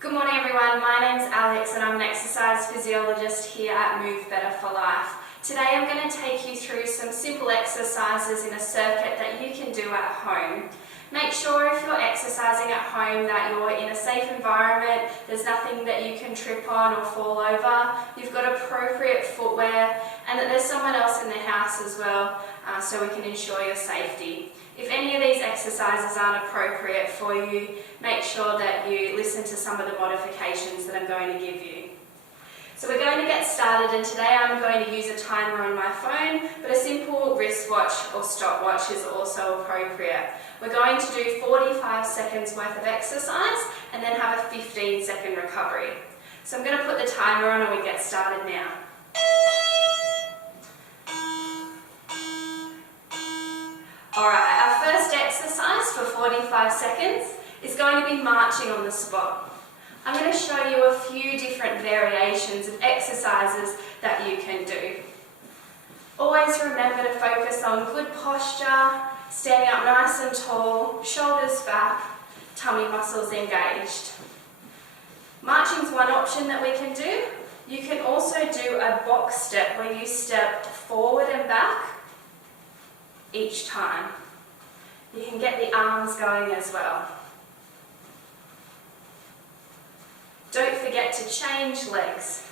Good morning everyone, my name's Alex and I'm an exercise physiologist here at Move Better for Life. Today I'm going to take you through some simple exercises in a circuit that you can do at home. Make sure if you're exercising at home that you're in a safe environment, there's nothing that you can trip on or fall over, you've got appropriate footwear and that there's someone else in the house as well so we can ensure your safety. If any of these exercises aren't appropriate for you, make sure that you listen to some of the modifications that I'm going to give you. So we're going to get started, and today I'm going to use a timer on my phone, but a simple wristwatch or stopwatch is also appropriate. We're going to do 45 seconds worth of exercise and then have a 15-second recovery. So I'm going to put the timer on and we get started now. Alright, our first exercise for 45 seconds is going to be marching on the spot. I'm going to show you a few different variations of exercises that you can do. Always remember to focus on good posture, standing up nice and tall, shoulders back, tummy muscles engaged. Marching is one option that we can do. You can also do a box step where you step forward and back each time. You can get the arms going as well. Don't forget to change legs.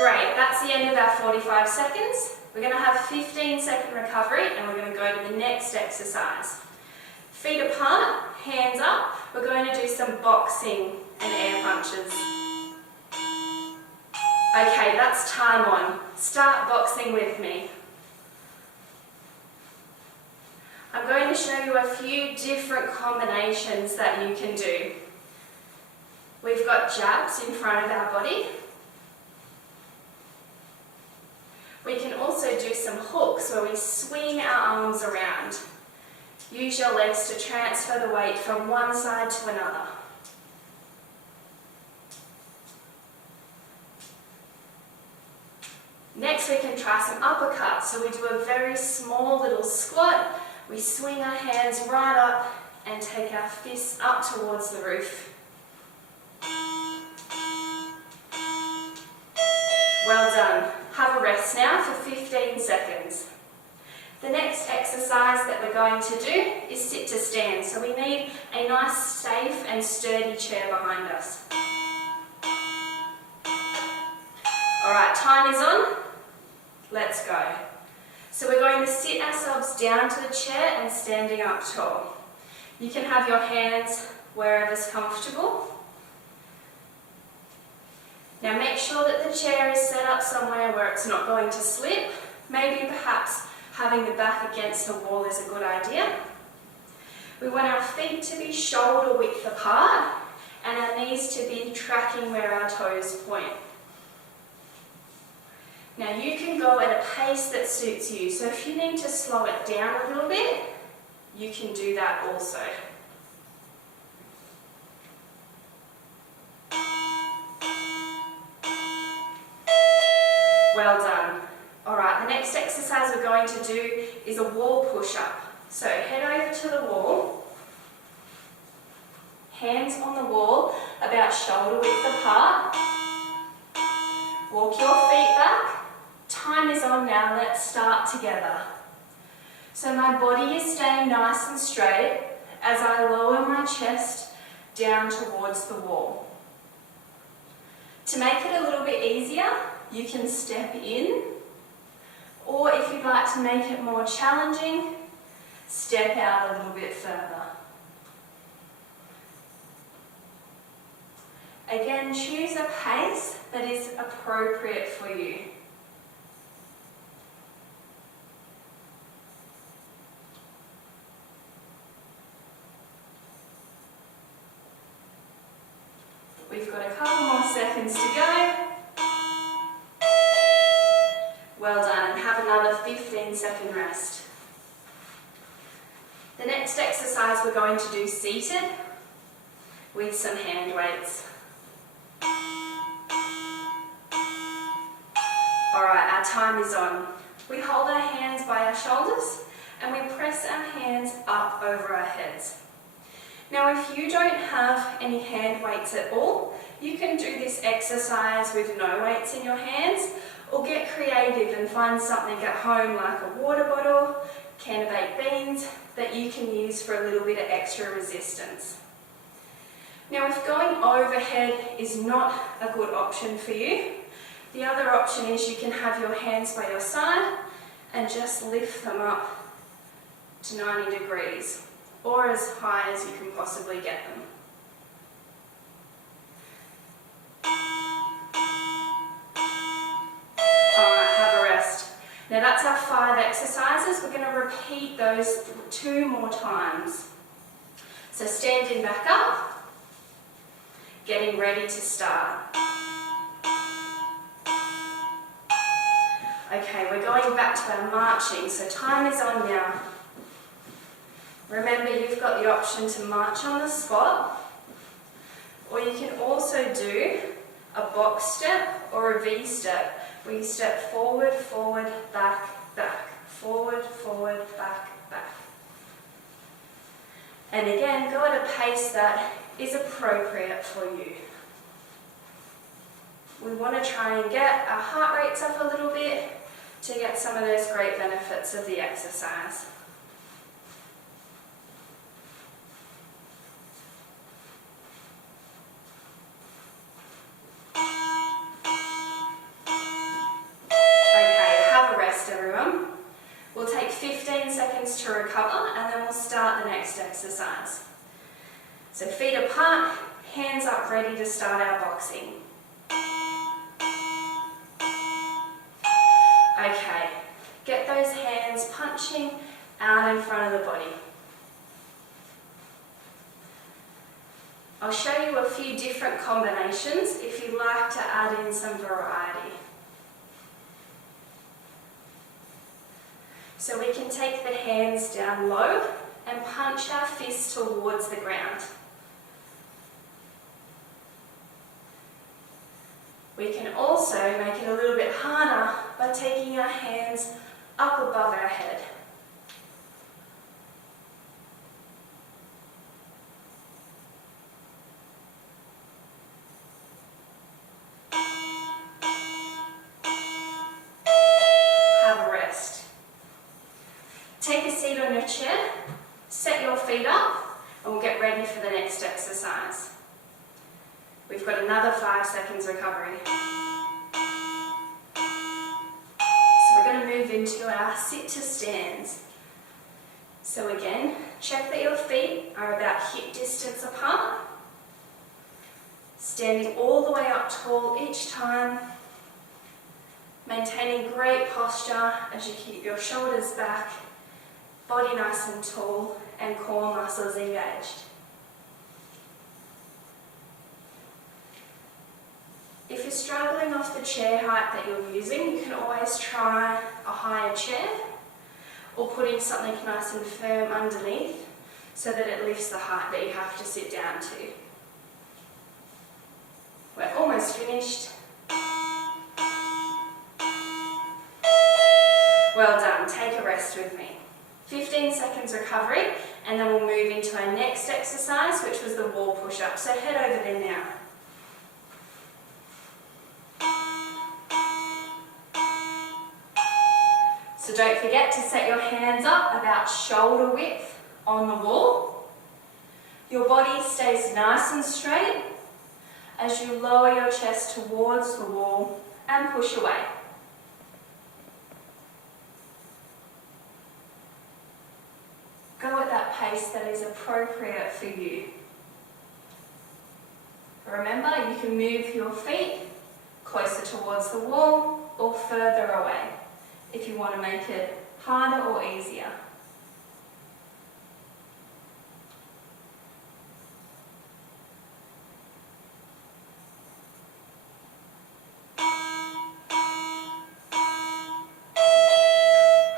Great, that's the end of our 45 seconds. We're going to have a 15-second recovery and we're going to go to the next exercise. Feet apart, hands up. We're going to do some boxing and air punches. Okay, that's time on. Start boxing with me. I'm going to show you a few different combinations that you can do. We've got jabs in front of our body. We can also do some hooks where we swing our arms around. Use your legs to transfer the weight from one side to another. Next we can try some uppercuts, so we do a very small little squat, we swing our hands right up and take our fists up towards the roof. Well done. Have a rest now for 15 seconds. The next exercise that we're going to do is sit to stand, so we need a nice safe and sturdy chair behind us. Alright, time is on. Let's go. So we're going to sit ourselves down to the chair and standing up tall. You can have your hands wherever's comfortable. Now make sure that the chair is set up somewhere where it's not going to slip. Maybe perhaps having the back against the wall is a good idea. We want our feet to be shoulder width apart and our knees to be tracking where our toes point. Now you can go at a pace that suits you, so if you need to slow it down a little bit, you can do that also. Well done. Alright, the next exercise we're going to do is a wall push-up. So head over to the wall, hands on the wall about shoulder width apart, walk your feet back. Time is on now, let's start together. So my body is staying nice and straight as I lower my chest down towards the wall. To make it a little bit easier, you can step in, or if you'd like to make it more challenging, step out a little bit further. Again, choose a pace that is appropriate for you. We've got a couple more seconds to go. Well done, and have another 15-second rest. The next exercise we're going to do seated with some hand weights. Alright, our time is on. We hold our hands by our shoulders and we press our hands up over our heads. Now, if you don't have any hand weights at all, you can do this exercise with no weights in your hands, or get creative and find something at home like a water bottle, can of baked beans, that you can use for a little bit of extra resistance. Now, if going overhead is not a good option for you, the other option is you can have your hands by your side and just lift them up to 90 degrees, or as high as you can possibly get them. Alright, have a rest. Now that's our 5 exercises. We're going to repeat those 2 more times. So standing back up, getting ready to start. Okay, we're going back to our marching, so time is on now. Remember, you've got the option to march on the spot, or you can also do a box step or a V step, where you step forward, forward, back, back, forward, forward, back, back. And again, go at a pace that is appropriate for you. We want to try and get our heart rates up a little bit to get some of those great benefits of the exercise. Okay, have a rest everyone. We'll take 15 seconds to recover and then we'll start the next exercise. So feet apart, hands up ready to start our boxing. Okay, get those hands punching out in front of the body. I'll show you a few different combinations if you'd like to add in some variety. So we can take the hands down low and punch our fists towards the ground. We can also make it a little bit harder by taking our hands up above our head. Have a rest. Take a seat on your chair, set your feet up, and we'll get ready for the next exercise. We've got another 5 seconds recovery. So we're going to move into our sit to stands. So again, check that your feet are about hip distance apart. Standing all the way up tall each time. Maintaining great posture as you keep your shoulders back, body nice and tall, and core muscles engaged. If you're struggling off the chair height that you're using, you can always try a higher chair or putting something nice and firm underneath so that it lifts the height that you have to sit down to. We're almost finished. Well done, take a rest with me. 15 seconds recovery, and then we'll move into our next exercise, which was the wall push-up. So head over there now. So don't forget to set your hands up about shoulder width on the wall. Your body stays nice and straight as you lower your chest towards the wall and push away. Go at that pace that is appropriate for you. Remember, you can move your feet closer towards the wall or further away if you want to make it harder or easier.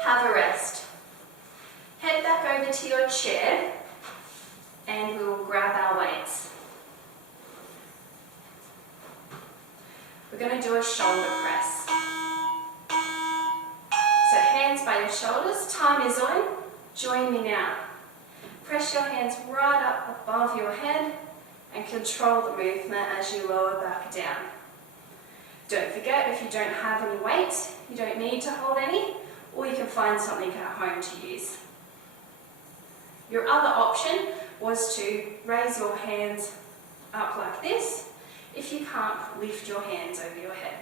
Have a rest. Head back over to your chair and we will grab our weights. We're going to do a shoulder press. So hands by your shoulders, time is on, Join me now. Press your hands right up above your head and control the movement as you lower back down. Don't forget, if you don't have any weights, you don't need to hold any, or you can find something at home to use. Your other option was to raise your hands up like this, if you can't lift your hands over your head.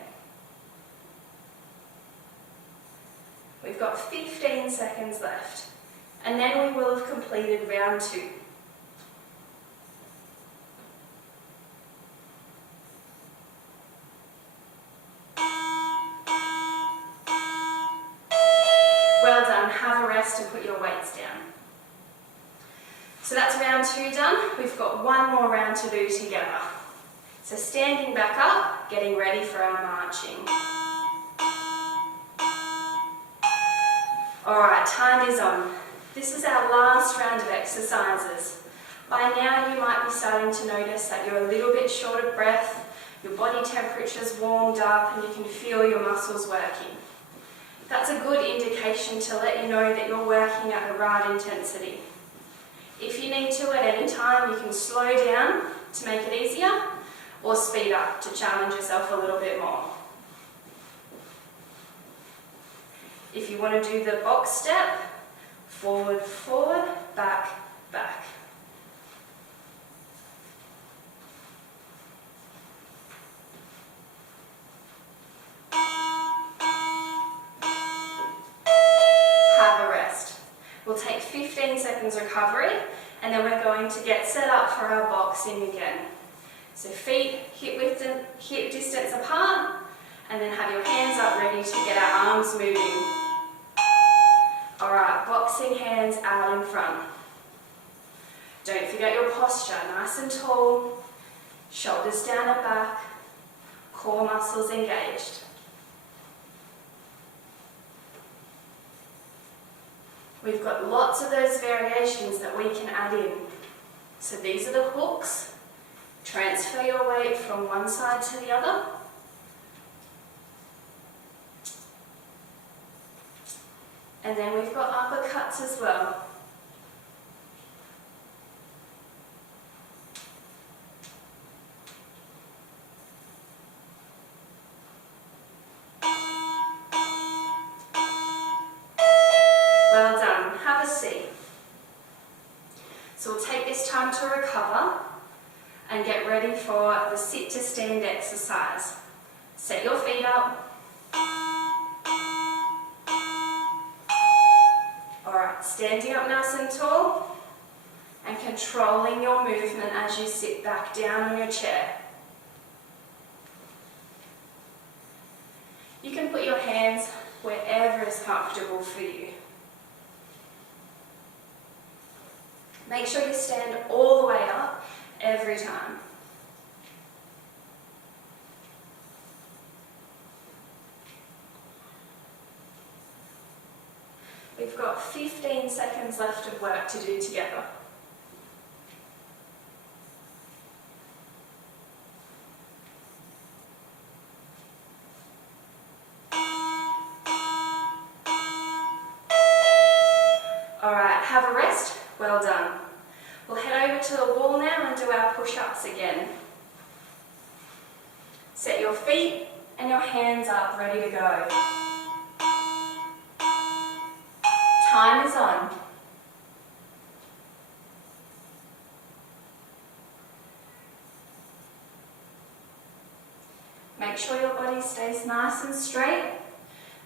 We've got 15 seconds left, and then we will have completed round 2. Well done. Have a rest and put your weights down. So that's round 2 done. We've got one more round to do together. So standing back up, getting ready for our marching. Alright, time is on. This is our last round of exercises. By now you might be starting to notice that you're a little bit short of breath, your body temperature's warmed up and you can feel your muscles working. That's a good indication to let you know that you're working at the right intensity. If you need to at any time, you can slow down to make it easier or speed up to challenge yourself a little bit more. If you want to do the box step, forward, forward, back, back. Have a rest. We'll take 15 seconds recovery and then we're going to get set up for our boxing again. So feet hip distance apart and then have your hands up ready to get our arms moving. Alright, boxing hands out in front. Don't forget your posture, nice and tall, shoulders down and back, core muscles engaged. We've got lots of those variations that we can add in. So these are the hooks. Transfer your weight from one side to the other. And then we've got uppercuts as well. Well done. Have a seat. So we'll take this time to recover and get ready for the sit to stand exercise. Set your feet up. Alright, standing up nice and tall and controlling your movement as you sit back down on your chair. You can put your hands wherever is comfortable for you. Make sure you stand all the way up every time. We've got 15 seconds left of work to do together. Alright, have a rest. Well done. We'll head over to the wall now and do our push-ups again. Set your feet and your hands up, ready to go. Time is on. Make sure your body stays nice and straight.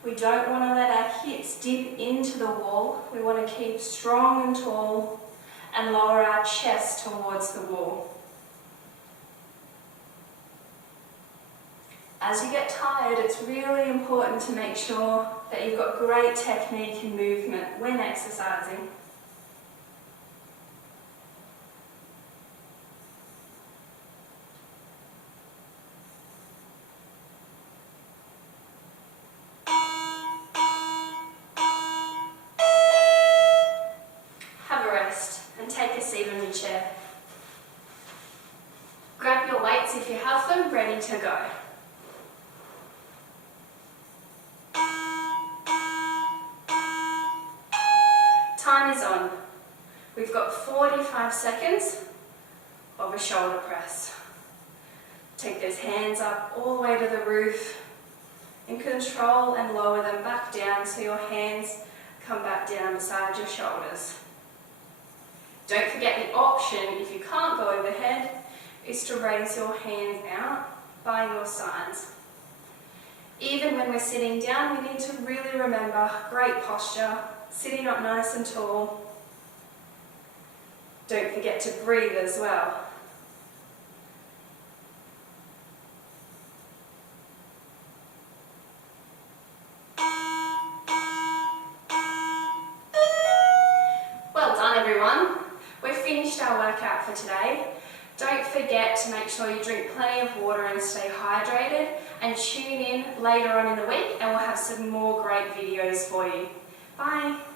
We don't want to let our hips dip into the wall. We want to keep strong and tall and lower our chest towards the wall. As you get tired, it's really important to make sure that you've got great technique and movement when exercising. Have a rest and take a seat on your chair. Grab your weights if you have them, ready to go. Time is on. We've got 45 seconds of a shoulder press. Take those hands up all the way to the roof and control and lower them back down so your hands come back down beside your shoulders. Don't forget the option, if you can't go overhead, is to raise your hands out by your sides. Even when we're sitting down, we need to really remember great posture, sitting up nice and tall. Don't forget to breathe as well. Well done, everyone. We've finished our workout for today. Don't forget to make sure you drink plenty of water and stay hydrated, and tune in later on in the week and we'll have some more great videos for you. Bye.